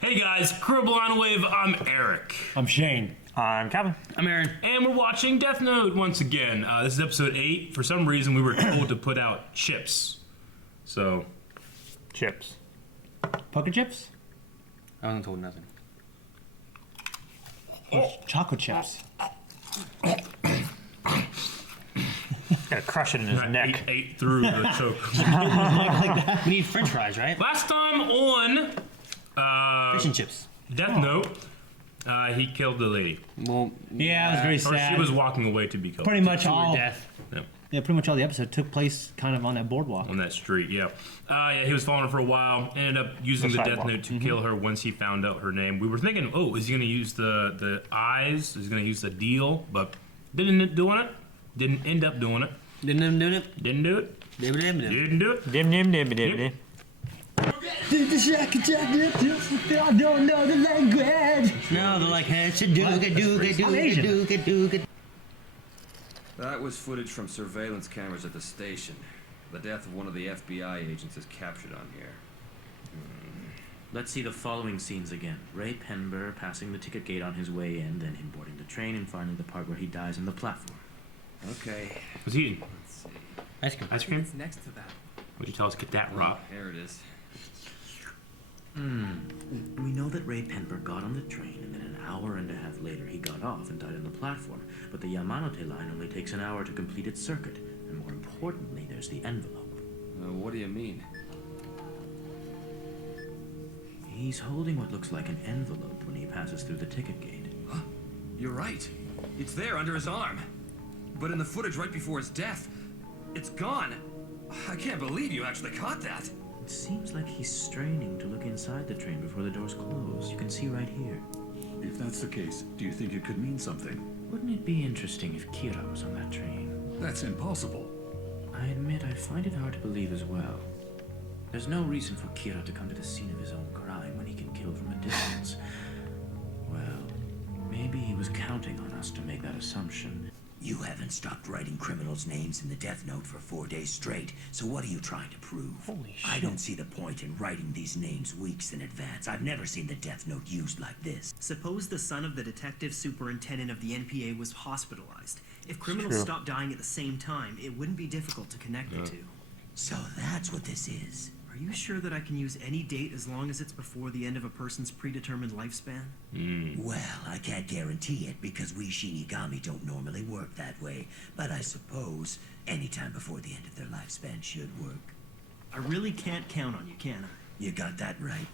Hey guys, Cribble on Wave, I'm Eric. I'm Shane. I'm Calvin. I'm Aaron. And we're watching Death Note once again. This is episode 8. For some reason, we were told to put out chips. So, Chips. Poker chips? I wasn't told nothing. Chocolate chips. Gotta crush it in his I neck. ate through the choke. We need French fries, right? Last time on Fish and chips. Death Note, he killed the lady. Well, Yeah, it was very Or sad. she was walking away to be killed. pretty much to her all. death. Yeah, pretty much all the episode took place kind of on that boardwalk. On that street, yeah. He was following her for a while. Ended up using The the Death sidewalk. Note to kill her once he found out her name. We were thinking, oh, is he going to use the eyes? Is he going to use the deal? But didn't doing it. Didn't end up doing it. Didn't do it. Didn't do it. Didn't do it. Dim dim dim dim dim. I don't know the language. No, they're like, hey, do. That was footage from surveillance cameras at the station. The death of one of the FBI agents is captured on here. Let's see the following scenes again. Ray Penber passing the ticket gate on his way in, then him boarding the train, and finally the part where he dies on the platform. Okay, Was he let's see. Ice cream. ice cream? It's next to that. Would you tell us to get that raw? Here it is. We know that Ray Penber got on the train, and then an hour and a half later he got off and died on the platform. But the Yamanote line only takes an hour to complete its circuit. And more importantly, there's the envelope. What do you mean? He's holding what looks like an envelope when he passes through the ticket gate. You're right. It's there under his arm. But in the footage right before his death, it's gone. I can't believe you actually caught that. It seems like he's straining to look inside the train before the doors close. You can see right here. If that's the case, do you think it could mean something? Wouldn't it be interesting if Kira was on that train? That's impossible. I admit I find it hard to believe as well. There's no reason for Kira to come to the scene of his own crime when he can kill from a distance. Well, maybe he was counting on us to make that assumption. You haven't stopped writing criminals' names in the Death Note for 4 days straight, so what are you trying to prove? Holy I shit. don't see the point in writing these names weeks in advance. I've never seen the Death Note used like this. Suppose the son of the detective superintendent of the NPA was hospitalized. If criminals True. stopped dying at the same time, it wouldn't be difficult to connect the two. So that's what this is. Are you sure that I can use any date as long as it's before the end of a person's predetermined lifespan? Well, I can't guarantee it because we Shinigami don't normally work that way, but I suppose any time before the end of their lifespan should work. I really can't count on you, can I? You got that right.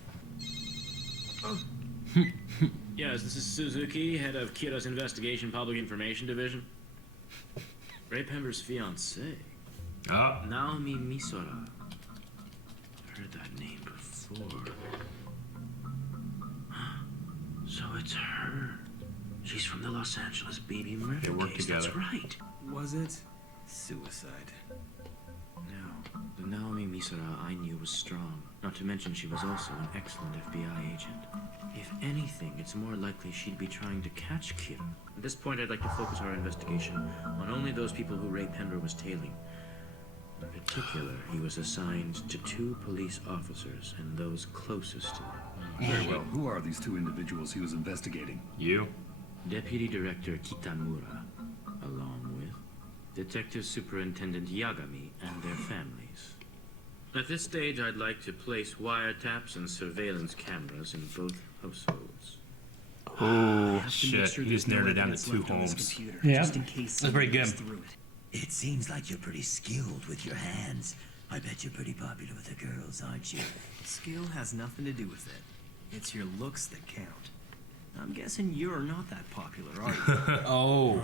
Yes, this is Suzuki, head of Kira's Investigation Public Information Division. Ray Penber's fiancée, Naomi Misora. Heard that name before. So it's her. She's from the Los Angeles baby murder They work case. together. That's right. Was it? Suicide. No, the Naomi Misora I knew was strong. Not to mention she was also an excellent FBI agent. If anything, it's more likely she'd be trying to catch Kira. At this point, I'd like to focus our investigation on only those people who Ray Penber was tailing. In particular, he was assigned to 2 police officers and those closest to him. Very well. Who are these two individuals he was investigating? You? Deputy Director Kitamura, along with Detective Superintendent Yagami and their families. At this stage, I'd like to place wiretaps and surveillance cameras in both households. Oh, Have to make shit. sure He there's just no narrowed it down to evidence 2 left on this homes. computer, Yeah. just in case That's pretty someone good. goes through it. It seems like you're pretty skilled with your hands. I bet you're pretty popular with the girls, aren't you? Skill has nothing to do with it. It's your looks that count. I'm guessing you're not that popular, are you? Oh.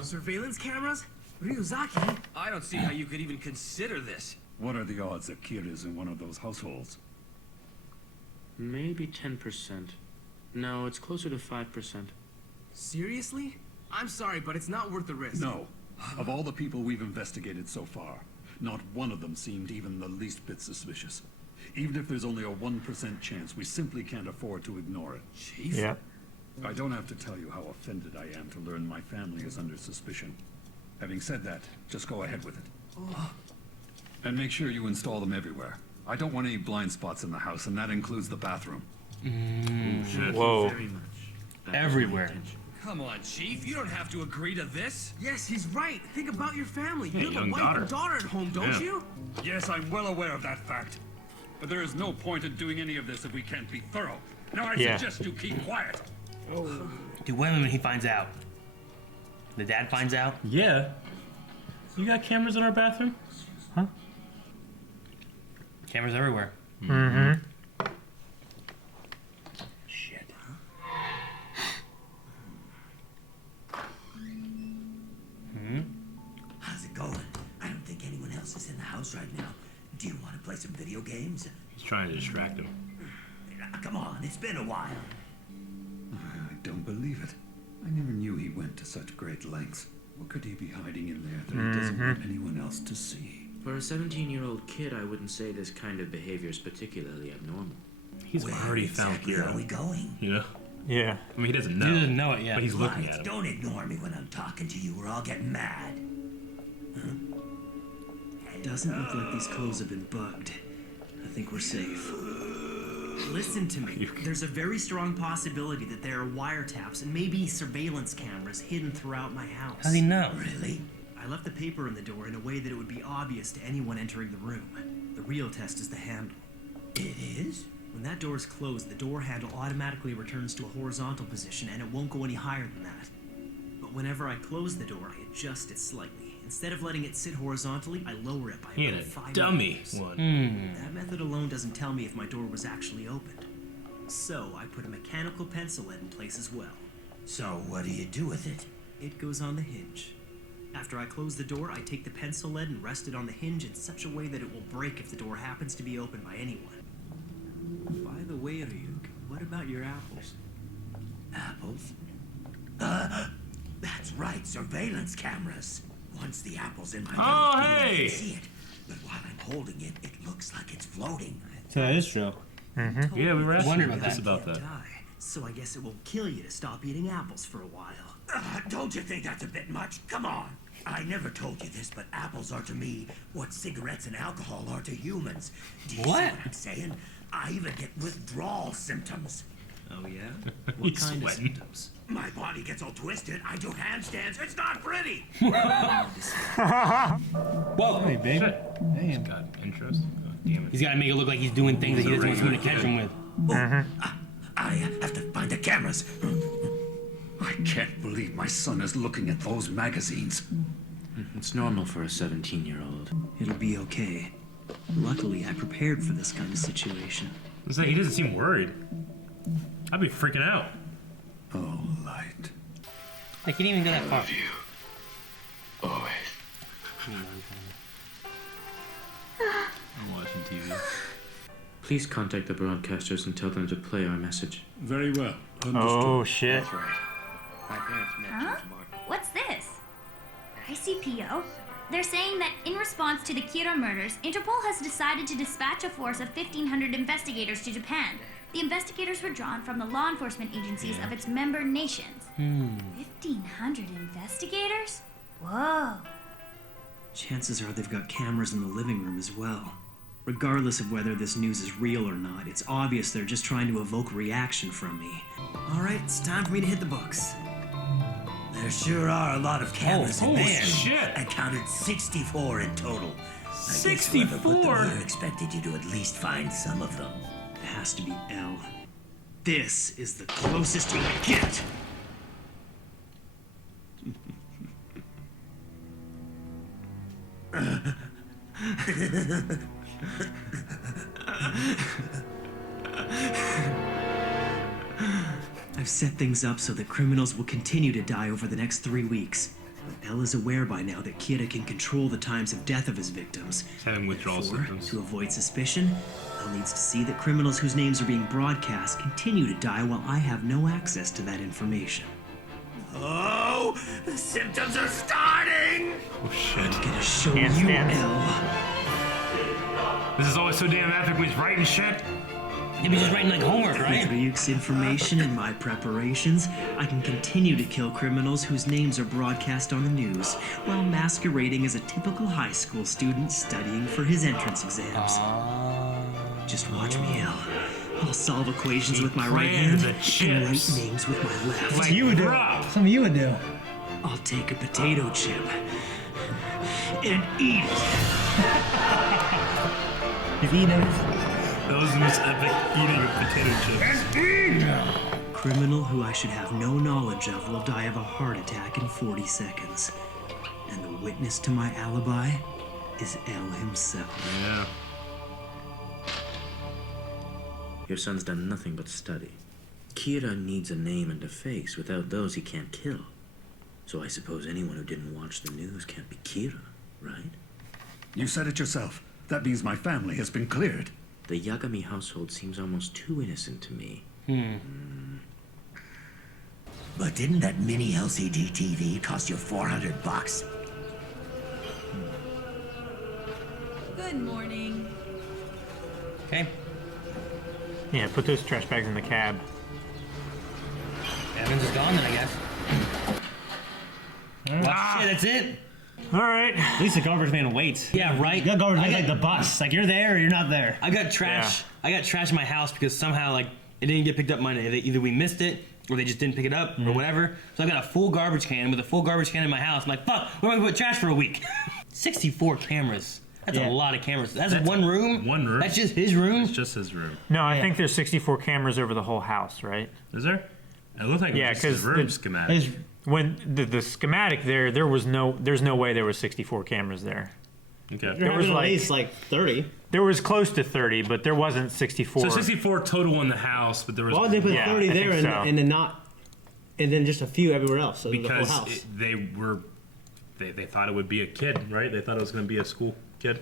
Surveillance cameras? Ryuzaki? I don't see how you could even consider this. What are the odds that Kira's in one of those households? Maybe 10%. No, it's closer to 5%. Seriously? I'm sorry, but it's not worth the risk. No. Of all the people we've investigated so far, not one of them seemed even the least bit suspicious. Even if there's only a 1% chance, we simply can't afford to ignore it. Chief? Yeah. I don't have to tell you how offended I am to learn my family is under suspicion. Having said that, just go ahead with it. And make sure you install them everywhere. I don't want any blind spots in the house, and that includes the bathroom. Shit. Whoa. Very much. That was my Everywhere. intention. Come on, Chief. You don't have to agree to this. Yes, he's right. Think about your family. Yeah, You have a young wife daughter. and daughter at home, don't Yeah. you? Yes, I'm well aware of that fact. But there is no point in doing any of this if we can't be thorough. Now I Yeah. suggest you keep quiet. Dude, wait when he finds out. The dad finds out. Yeah. You got cameras in our bathroom? Cameras everywhere. Mm-hmm. Shit. How's it going? I don't think anyone else is in the house right now. Do you want to play some video games? He's trying to distract him. Come on, it's been a while. I don't believe it. I never knew he went to such great lengths. What could he be hiding in there that he doesn't want anyone else to see? For a 17-year-old kid, I wouldn't say this kind of behavior is particularly abnormal. He's Where already found exactly Kira. are we going? You know? Yeah. I mean, he doesn't know. He doesn't know it yet. But he's looking Right, at him. don't ignore me when I'm talking to you or I'll get mad. Doesn't look like these clothes have been bugged. I think we're safe. Listen to me. There's a very strong possibility that there are wiretaps and maybe surveillance cameras hidden throughout my house. How does he know? Really? I left the paper in the door in a way that it would be obvious to anyone entering the room. The real test is the handle. It is? When that door is closed, the door handle automatically returns to a horizontal position and it won't go any higher than that. But whenever I close the door, I adjust it slightly. Instead of letting it sit horizontally, I lower it by He had about a 5 dummy millimeters. one. That method alone doesn't tell me if my door was actually opened. So I put a mechanical pencil lead in place as well. So what do you do with it? It goes on the hinge. After I close the door, I take the pencil lead and rest it on the hinge in such a way that it will break if the door happens to be opened by anyone. By the way, Ryuk, what about your apples? Apples? That's right, surveillance cameras. Once the apple's in my Oh, mouth, I hey! can see it. But while I'm holding it, it looks like it's floating. So that is true. Yeah, we were asking Wondered about Chris that. about that. Die. So I guess it will kill you to stop eating apples for a while. Don't you think that's a bit much? Come on. I never told you this, but apples are to me what cigarettes and alcohol are to humans. Do you see What? what I'm saying? I even get withdrawal symptoms. Oh yeah? What He's kind of sweating. symptoms? My body gets all twisted. I do handstands. It's not pretty. Whoa, hey, babe. Shit. He's Damn. got interest. Oh, damn it. He's got to make it look like he's doing things that he doesn't want someone to catch him with. I have to find the cameras. I can't believe my son is looking at those magazines. It's normal for a 17-year-old. It'll be okay. Luckily, I prepared for this kind of situation. It's like he doesn't seem worried. I'd be freaking out. Oh, light. Like, he didn't even go that far. I'm watching TV. Please contact the broadcasters and tell them to play our message. Very well. Oh, shit. Huh? What's this? ICPO? They're saying that in response to the Kira murders, Interpol has decided to dispatch a force of 1,500 investigators to Japan. The investigators were drawn from the law enforcement agencies of its member nations. 1,500 investigators? Whoa. Chances are they've got cameras in the living room as well. Regardless of whether this news is real or not, it's obvious they're just trying to evoke reaction from me. Alright, it's time for me to hit the books. There sure are a lot of cameras in holy there. shit. I counted 64 in total. I guess whoever put them 64? here expected you to at least find some of them. It has to be L. This is the closest you'll get. I've set things up so that criminals will continue to die over the next 3 weeks. L is aware by now that Kira can control the times of death of his victims. He's having withdrawal Therefore, symptoms. to avoid suspicion, L needs to see that criminals whose names are being broadcast continue to die while I have no access to that information. Oh, the symptoms are starting! Oh shit. Gonna show Can't you, stand it. L. This is always so damn epic when he's writing shit. He'll be just writing like homework, right? With Ryuk's information and my preparations, I can continue to kill criminals whose names are broadcast on the news, while masquerading as a typical high school student studying for his entrance exams. Just watch me, L. I'll solve equations with my right planned hand the and write chips. names with my left. Like You would do. Rob. Something you would do. I'll take a potato chip and eat it. He's eating it. That was the most epic eating of potato chips. Criminal who I should have no knowledge of will die of a heart attack in 40 seconds. And the witness to my alibi is L himself. Yeah. Your son's done nothing but study. Kira needs a name and a face. Without those, he can't kill. So I suppose anyone who didn't watch the news can't be Kira, right? You said it yourself. That means my family has been cleared. The Yagami household seems almost too innocent to me. But didn't that mini LCD TV cost you $400? Good morning. Okay. Yeah, put those trash bags in the cab. Evans is gone then, I guess. Well, shit, that's it. All right. At least the garbage man waits. Yeah, right. You got garbage I man got- like the bus. Like you're there or you're not there. I got trash. I got trash in my house because somehow like it didn't get picked up Monday. Either we missed it or they just didn't pick it up or whatever. So I got a full garbage can with a full garbage can in my house. I'm like, fuck, where am I gonna put trash for a week? 64 cameras. That's Yeah. a lot of cameras. That's one room. One room. That's just his room. It's just his room. No, I think there's 64 cameras over the whole house, right? Is there? It looked like Yeah, just his 'cause room the- schematic. When the schematic there's no way there was 64 cameras there. Okay. There was at like least like 30. there was close to 30, but there wasn't 64. So 64 total in the house, but there was Why would they put Yeah, 30 I there think and, so. and then not, and then just a few everywhere else? So the whole because house. they thought it would be a kid, right? They thought it was going to be a school kid.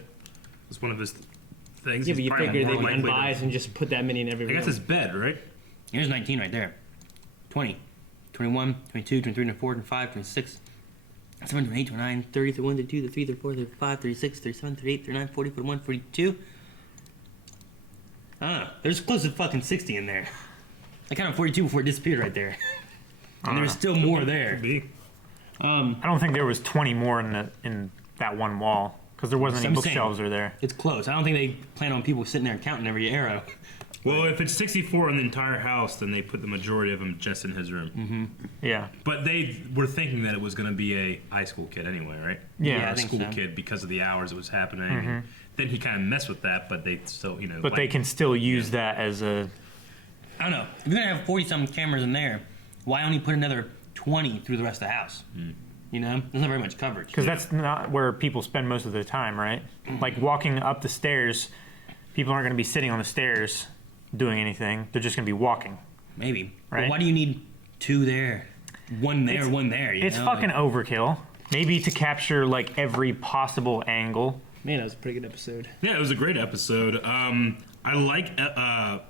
It's one of his things. Yeah, He's but you probably figure more they'd be likely to- unbiased and just put that many in every I room. guess it's bed, right? Here's 19 right there. 20, 21, 22, 23, 24, 25, 26, 27, 28, 29, 30, 31, 32, 33, 34, 35, 36, 37, 38, 39, 40, 41, 42. I don't know. There's close to fucking 60 in there. I counted 42 before it disappeared right there. And there's still more there. Be. I don't think there was 20 more in that one wall because there wasn't any I'm saying. bookshelves are there. It's close. I don't think they plan on people sitting there and counting every arrow. Well, if it's 64 in the entire house, then they put the majority of them just in his room. Yeah. But they were thinking that it was going to be a high school kid anyway, right? Yeah, I Or a think school so. kid because of the hours it was happening. And then he kind of messed with that, but they still, But they can still use that as a I don't know. If you're going to have 40-something cameras in there, why only put another 20 through the rest of the house? You know? There's not very much coverage. because that's not where people spend most of their time, right? Like walking up the stairs, people aren't going to be sitting on the stairs doing anything. They're just going to be walking. Maybe. Right. But why do you need two there? One there, one there. You It's know? fucking Like, overkill. Maybe to capture like every possible angle. Man, that was a pretty good episode. Yeah, it was a great episode. I like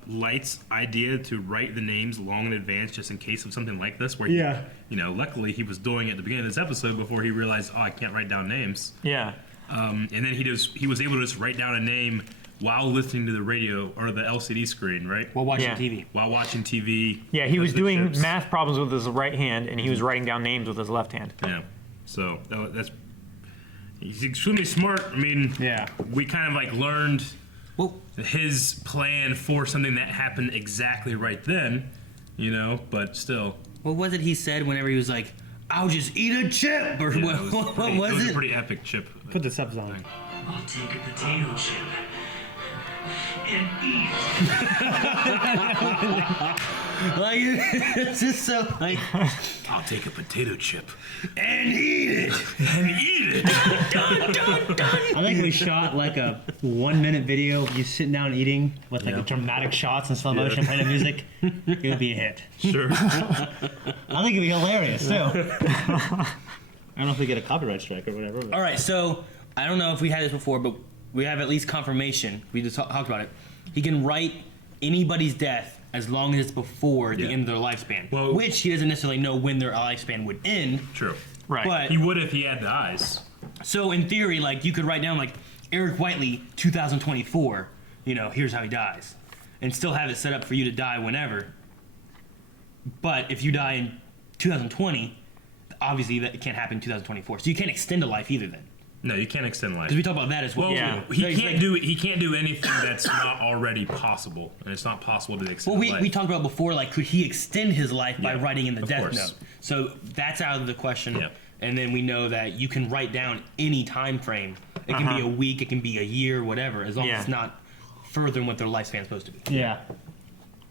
Light's idea to write the names long in advance just in case of something like this. Where Yeah. luckily he was doing it at the beginning of this episode before he realized, I can't write down names. Yeah. And then he was able to just write down a name while listening to the radio or the LCD screen, right? While watching Yeah. TV. While watching TV. Yeah, he was the doing chips. math problems with his right hand, and he was writing down names with his left hand. Yeah. So he's extremely smart. I mean, Yeah. we kind of like learned Well, his plan for something that happened exactly right then, but still. what was it he said whenever he was like, I'll just eat a chip? Or Yeah, what it was was it? a pretty epic chip. Put the subs on. I'll take a potato chip and eat it. Like, it's just so like, I'll take a potato chip and eat it. and eat it. I think we shot like a 1 minute video of you sitting down eting with like Yeah. dramatic shots and slow motion kind of music. It would be a hit. Sure. I think it'd be hilarious too. I don't know if we get a copyright strike or whatever. But All right, so I don't know if we had this before, but we have at least confirmation. We just talked about it. He can write anybody's death as long as it's before the Yeah. end of their lifespan, Well- which he doesn't necessarily know when their lifespan would end. True. Right. But He would if he had the eyes. so in theory, like you could write down like Eric Whiteley, 2024. Here's how he dies, and still have it set up for you to die whenever. But if you die in 2020, obviously that can't happen in 2024. So you can't extend a life either. Then No, you can't extend life. Because we talk about that as well. Yeah. He can't do anything that's not already possible, and it's not possible to extend life. We talked about before, like, could he extend his life by writing in the death course. note? So that's out of the question. Yeah. And then we know that you can write down any time frame. It can be a week, it can be a year, whatever, as long as it's not further than what their lifespan's supposed to be. Yeah.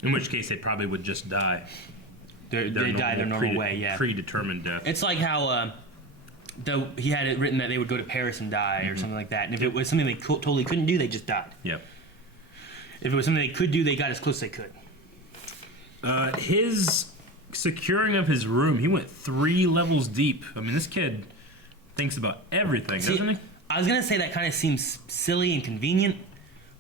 In which case, they probably would just die. They die their normal way, yeah. Predetermined death. It's like how he had it written that they would go to Paris and die or something like that. And if it was something they totally couldn't do, they just died. Yep. If it was something they could do, they got as close as they could. His securing of his room, he went 3 levels deep. I mean, this kid thinks about everything, doesn't he? I was going to say that kind of seems silly and convenient,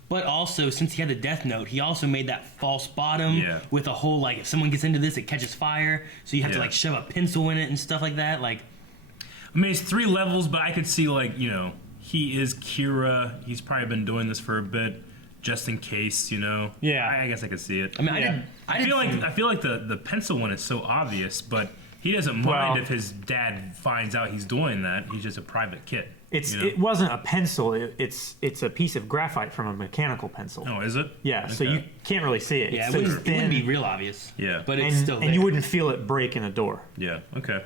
but also, since he had the death note, he also made that false bottom with a whole, like, if someone gets into this, it catches fire, so you have to, like, shove a pencil in it and stuff like that, like... I mean, it's 3 levels, but I could see, like, you know, he is Kira. He's probably been doing this for a bit, just in case, you know. Yeah. I guess I could see it. I mean, I feel like the pencil one is so obvious, but he doesn't mind if his dad finds out he's doing that. He's just a private kid. It wasn't a pencil. It's a piece of graphite from a mechanical pencil. Oh, is it? Yeah. So you can't really see it. Yeah, It's it so wouldn't be real obvious. Yeah. But it's still there. And you wouldn't feel it break in a door. Yeah. Okay.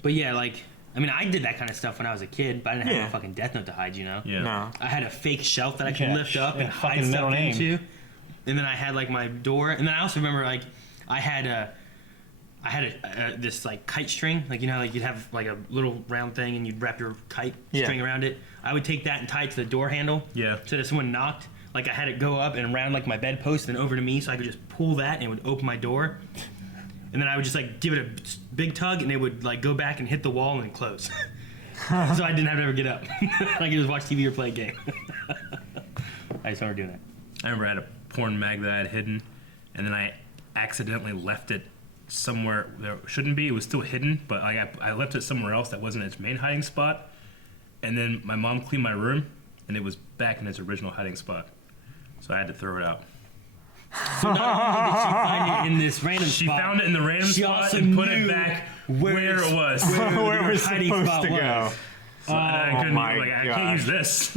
But yeah, like, I mean, I did that kind of stuff when I was a kid, but I didn't have a fucking death note to hide, you know? Yeah. No. I had a fake shelf that I could lift up and hide fucking middle stuff name. into. And then I had, like, my door. And then I also remember, like, I had this, like, kite string. Like, you know, like, you'd have, like, a little round thing and you'd wrap your kite string around it. I would take that and tie it to the door handle. Yeah. So that if someone knocked, like, I had it go up and around, like, my bedpost and over to me so I could just pull that and it would open my door. And then I would just, like, give it a big tug and it would, like, go back and hit the wall and then close. So I didn't have to ever get up. I could just watch TV or play a game. I just started doing that. I remember I had a porn mag that I had hidden, and then I accidentally left it somewhere there it shouldn't be. It was still hidden, but I left it somewhere else that wasn't its main hiding spot. And then my mom cleaned my room, and it was back in its original hiding spot. So I had to throw it out. So not only did she find it in this random She spot, found it in the random she spot also and put knew it back where it was. Where her we're hiding supposed spot to was. go. So I couldn't, my I can't gosh. use this.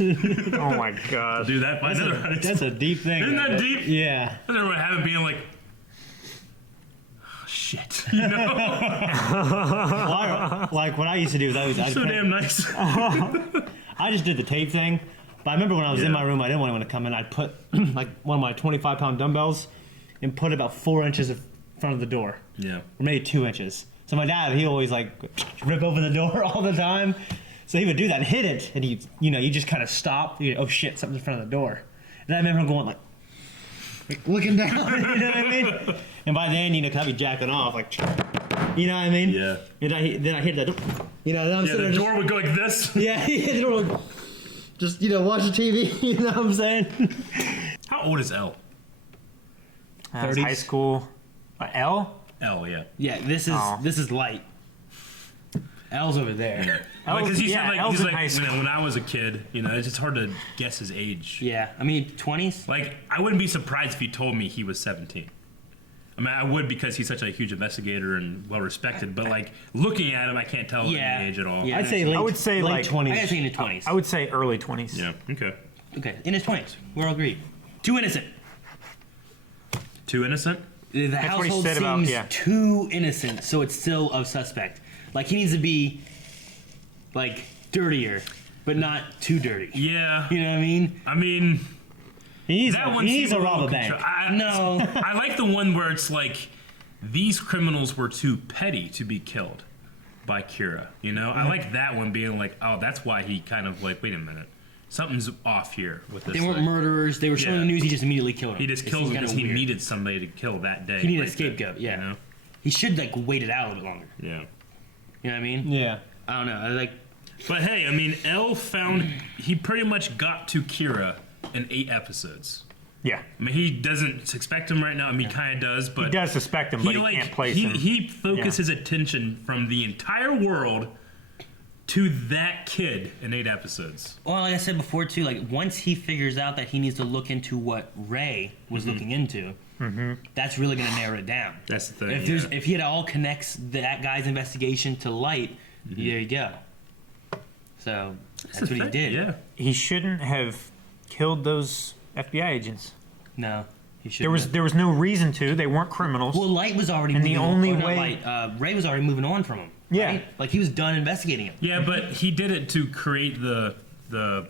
Oh my god. Do that. Find another hiding That's spot. a deep thing. Isn't that deep? Yeah. I remember having being like, oh, shit. You know? Well, like what I used to do is I'd So damn nice. I just did the tape thing. But I remember when I was in my room, I didn't want anyone to come in. I'd put like one of my 25-pound dumbbells and put about 4 inches in front of the door. Yeah. Or maybe 2 inches. So my dad, he always like rip open the door all the time. So he would do that and hit it, and you just kind of stop. Oh shit, something's in front of the door. And I remember him going like looking down. You know what I mean? And by then, cause I'd be jacking off, like, you know what I mean? Yeah. And then I hit that door. Then I'm sitting The there door would go like this. Yeah, the door would just watch the TV. You know what I'm saying? How old is Elle? That's high school. L? Elle, yeah. Yeah, this is light. L's over there. Because he said Elle's he's in like high school. when I was a kid, it's just hard to guess his age. Yeah, I mean 20s. Like I wouldn't be surprised if he told me he was 17. I mean, I would because he's such a huge investigator and well respected. But like looking at him, I can't tell any age at all. Yeah, I'd say late, I would say late like 20s. I gotta say in the 20s. I would say early 20s. Yeah. Okay. Okay, in his 20s. We're all agreed. Too innocent. Too innocent? The what he household said seems about- too innocent, so it's still a suspect. Like he needs to be like dirtier, but not too dirty. Yeah. You know what I mean? I mean, He's that one a seemed a rob little a bank. No. I like the one where it's like these criminals were too petty to be killed by Kira. I like that one being like, oh, that's why he kind of like, wait a minute, something's off here with this. They weren't thing. murderers. They were showing the news. He just immediately killed him. He just It killed seems him because kinda he weird. needed somebody to kill that day. He needed a right scapegoat. then, Yeah. He should like wait it out a little bit longer. Yeah. You know what I mean? Yeah. I don't know. I like. But hey, I mean, Elle found he pretty much got to Kira in 8 episodes. Yeah. I mean, he doesn't suspect him right now. I mean, he kind of does, but He does suspect him, but he can't place him. He focused his attention from the entire world to that kid in 8 episodes. Well, like I said before too, like once he figures out that he needs to look into what Ray was looking into, that's really going to narrow it down. That's the thing. If he all connects that guy's investigation to Light, there you go. So that's what he did. Yeah. He shouldn't have killed those FBI agents. No, he shouldn't. There was no reason to. They weren't criminals. Well, Light was already And moving the only on. Not way- Light, Ray was already moving on from him. Yeah. Right? Like he was done investigating him. Yeah, but he did it to create the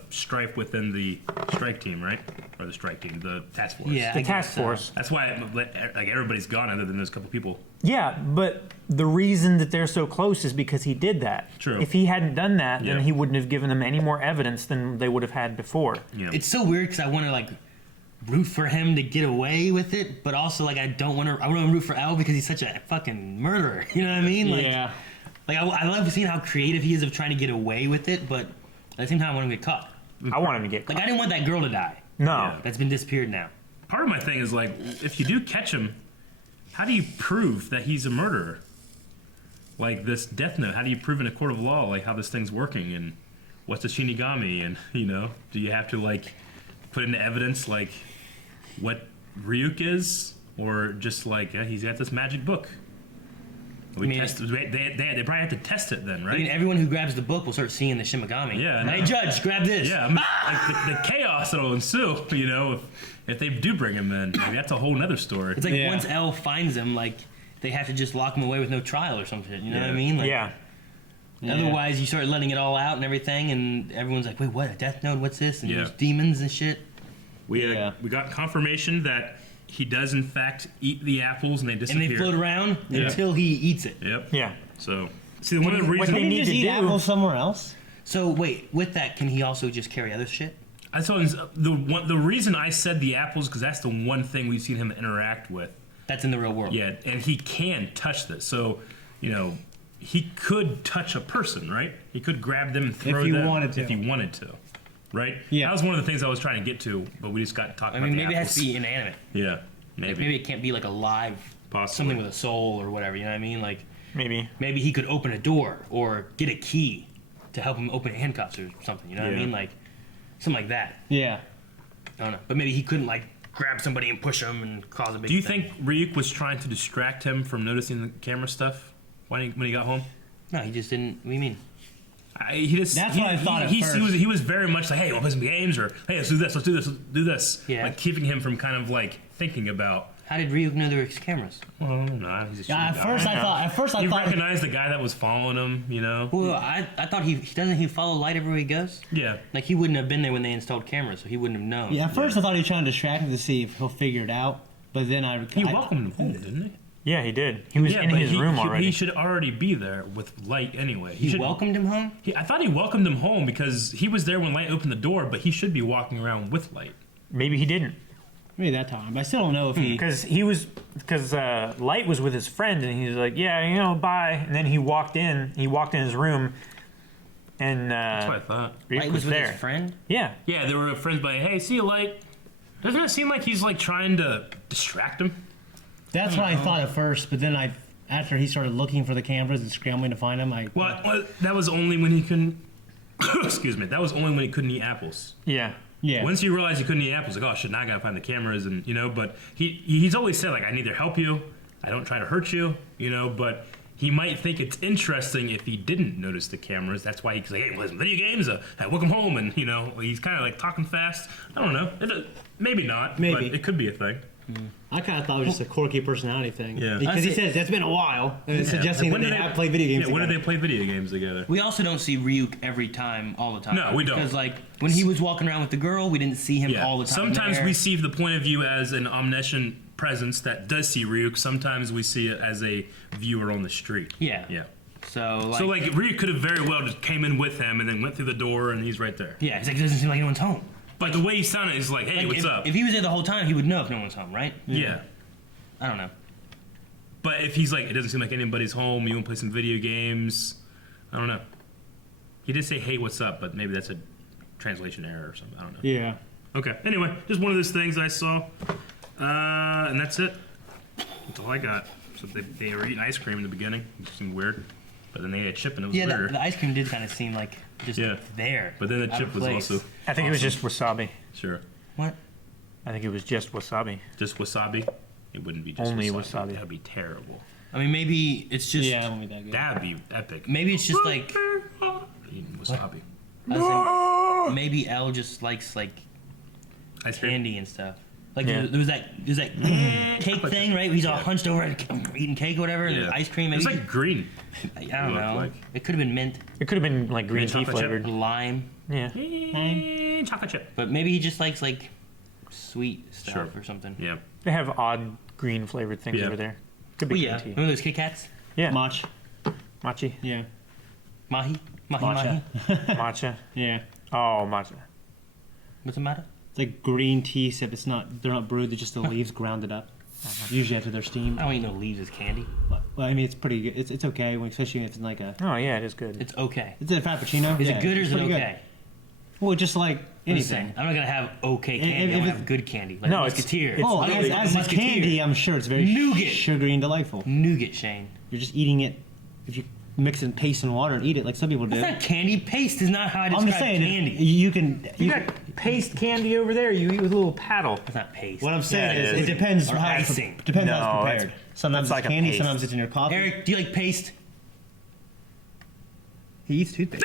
strife within the strike team, right? Or the strike team, the task force. Yeah, the I task guess so. force. That's why like everybody's gone other than those couple people. Yeah, but the reason that they're so close is because he did that. True. If he hadn't done that, Yeah. then he wouldn't have given them any more evidence than they would have had before. Yeah. It's so weird because I want to like root for him to get away with it, but also like I don't want to. I want to root for L because he's such a fucking murderer. You know what I mean? Like, Yeah. Like I love seeing how creative he is of trying to get away with it, but at the same time I want him to get caught. I want him to get Like caught. I didn't want that girl to die. No. Yeah. That's been disappeared now. Part of my thing is like, if you do catch him, how do you prove that he's a murderer? Like this death note, how do you prove in a court of law like how this thing's working and what's a Shinigami and do you have to like put into evidence like what Ryuk is or just like he's got this magic book? They probably have to test it then, right? I mean, everyone who grabs the book will start seeing the Shimigami. Yeah, Hey, no. Judge, grab this. Yeah, I mean, like the chaos that'll ensue, if they do bring him in. I mean, that's a whole nother story. It's like Yeah. once L finds him, like they have to just lock him away with no trial or some shit. You know what I Yeah. mean? Like, Yeah. Otherwise, you start letting it all out and everything, and everyone's like, "Wait, what? A death note? What's this?" And Yeah. there's demons and shit. We got confirmation that he does in fact eat the apples and they And disappear. they float around Yeah. until he eats it. Yep. Yeah. So see, one of the What reasons they Didn't he need just to eat do- apples somewhere else? So wait, with that, can he also just carry other shit? I saw the reason I said the apples because that's the one thing we've seen him interact with. That's in the real world. Yeah, and he can touch this. So he could touch a person, right? He could grab them and throw he them wanted to. if he wanted to, right? Yeah. That was one of the things I was trying to get to, but we just got talking I mean, about maybe the it has apples. to be inanimate. Yeah, Like, maybe it can't be like a live, Possibly. something with a soul or whatever. You know what I mean? Like Maybe. maybe he could open a door or get a key to help him open handcuffs or something. You know what I Yeah. mean? Like something like that. Yeah. I don't know. But maybe he couldn't like grab somebody and push them and cause a big. Do you thing. think Ryuk was trying to distract him from noticing the camera stuff when he got home? No, he just didn't. What do you mean? That's what I thought at first. He was very much like, hey, want to play some games? Or, hey, let's do this, let's do this, let's do this. Yeah. Like, keeping him from kind of, like, thinking about, How did Ryuk know there were cameras? well, no, he's a Yeah, at first I He thought recognized the guy that was following him, Well, I thought he doesn't he follow Light everywhere he goes. Yeah. Like he wouldn't have been there when they installed cameras, so he wouldn't have known. Yeah, at first I thought he was trying to distract him to see if he'll figure it out, but then He welcomed him home, didn't he? Yeah, he did. He was in but his room already. He should already be there with Light anyway. He should, welcomed him home. I thought he welcomed him home because he was there when Light opened the door, but he should be walking around with Light. Maybe he didn't. maybe that time. But I still don't know if he. Because Light was with his friend and he was like, yeah, bye. And then he walked in his room and That's what I thought. Ryuk Light was with there. his friend. Yeah. Yeah, they were friends by, hey, see you, Light. Doesn't it seem like he's, like, trying to distract him? That's what I thought at first, but then after he started looking for the cameras and scrambling to find them, Well, that was only when he couldn't. Excuse me. That was only when he couldn't eat apples. Yeah. yeah. Once he realized he couldn't eat apples, like, oh shit, now I gotta find the cameras, and But he's always said like, I neither help you, I don't try to hurt you, But he might think it's interesting if he didn't notice the cameras. That's why he's like, hey, play some video games. I welcome home, and he's kind of like talking fast. I don't know. Maybe not. Maybe. But it could be a thing. I kind of thought it was just a quirky personality thing. Yeah. Because he says it's been a while, and it's suggesting that When they did have played video games. Yeah. When together. did they play video games together? We also don't see Ryuk every time, all the time. No, we don't. Because like when he was walking around with the girl, we didn't see him Yeah. all the time. Sometimes there. we see the point of view as an omniscient presence that does see Ryuk. Sometimes we see it as a viewer on the street. Yeah. Yeah. So So like Ryuk could have very well just came in with him and then went through the door and he's right there. yeah, it's like it doesn't seem like anyone's home. But the way he sounded is like, hey, Like, what's if, up? If he was there the whole time, he would know if no one's home, right? Yeah. I don't know. But if he's like, it doesn't seem like anybody's home, you want to play some video games, I don't know. He did say, hey, what's up, but maybe that's a translation error or something. I don't know. Yeah. Okay. Anyway, just one of those things I saw. And that's it. That's all I got. So they were eating ice cream in the beginning, which seemed weird. But then they ate chip and it was Yeah, weirder. the ice cream did kind of seem like just there. But then the out chip of was place. also I think it was just wasabi. Sure. What? I think it was just wasabi. Just wasabi? It wouldn't be just Only wasabi. wasabi. That would be terrible. I mean, maybe it's just. Yeah, it won't be that good. That would be epic. Maybe it's just like. Eating wasabi. I was thinking maybe Elle just likes like Ice cream. candy and stuff. Like Yeah. there's that cake thing, right? Where he's all hunched over eating cake or whatever, and Yeah. there's ice cream. Maybe. It's like green. I don't know. like. It could have been mint, It could have been like green Mint tea chocolate chip. flavored. lime, Yeah. Chocolate chip. but maybe he just likes like sweet stuff Sure. or something. Yeah. They have odd green flavored things Yeah. over there. Could Oh be yeah, green tea. remember those Kit Kats? Yeah. Mach. Machi. Yeah. Mahi, mahi, Matcha. Matcha. Yeah. Oh, matcha. What's the matter? It's like green tea, except they're not brewed, they're just the leaves grounded up. Usually after they're steamed. I don't eat no leaves as candy. Well, I mean, it's pretty good. It's okay, especially if it's like a... Oh yeah, it is good. It's okay. It's a Frappuccino. Is Yeah, it good or it's is it pretty okay? Good. Well, just like I'm just anything. saying, I'm not gonna have okay candy. If I'm gonna it- have good candy. Like No, it's- Musketeer. it's Oh, I don't as like a Musketeer. candy, I'm sure it's very Nougat. sugary and delightful. Nougat, Shane. You're just eating it. If you mix and paste and water and eat it like some people do. That's not candy. Paste is not how I describe I'm just saying, candy. you can... You got paste candy over there. You eat with a little paddle. That's not paste. What I'm saying Yeah, it is, is. it depends Or how icing. depends how No, it's prepared. it's- Sometimes it's like it's a candy, paste. sometimes it's in your coffee. Eric, do you like paste? He eats toothpaste.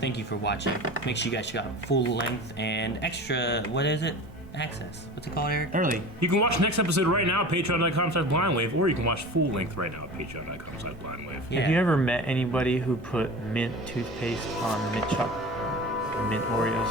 Thank you for watching. Make sure you guys check out full length and extra, what is it? Access. What's it called, Eric? Early. You can watch next episode right now at patreon.com/blindwave, or you can watch full length right now at patreon.com/blindwave. Yeah. Have you ever met anybody who put mint toothpaste on mint chocolate, mint Oreos?